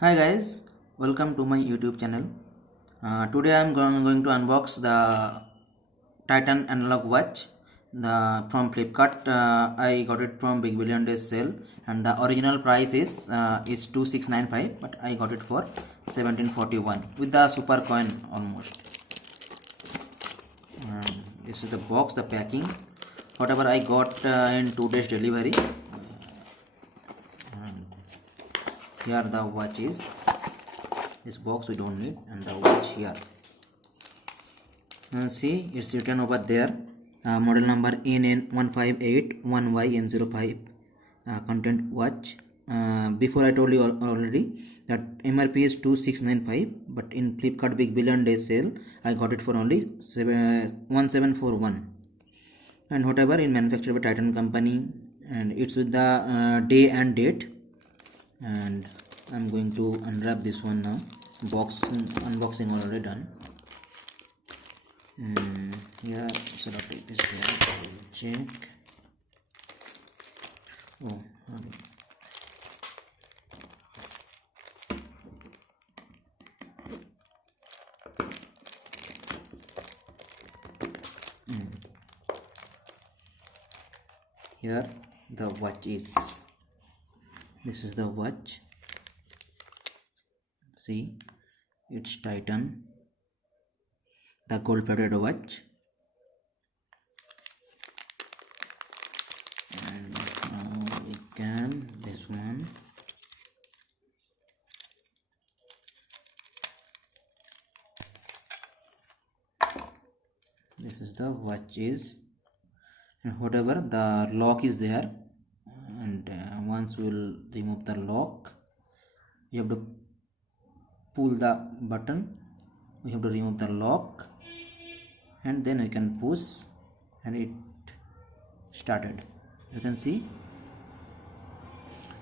Hi guys, welcome to my YouTube channel. Today I am going to unbox the Titan analog watch from Flipkart. I got it from Big Billion Days sale, and the original price is 2695, but I got it for 1741 with the super coin almost. This is the box, the packing, whatever I got in 2 days delivery. And here the watch is. This box we don't need, and the watch here. See, it's written over there, model number NN1581YN05, content watch. Before I told you already that MRP is 2695, but in Flipkart Big Billion Day sale I got it for only 1741, and whatever in manufactured by Titan company, and it's with the day and date. And I'm going to unwrap this one now. Unboxing already done. Yeah, so I'll take this here. Check. Oh, here the watch is. This is the watch. See, it's Titan, the gold plated watch. And now we can this one. This is the watches, and whatever the lock is there, and once we will remove the lock, you have to pull the button. We have to remove the lock, and then we can push, and it started. You can see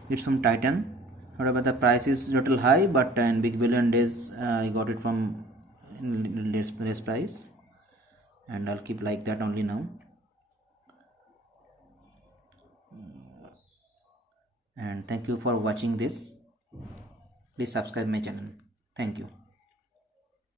it's from Titan. However, the price is little high, but in Big Billion Days I got it from less price, and I'll keep like that only now. And thank you for watching this. Please subscribe my channel. Thank you.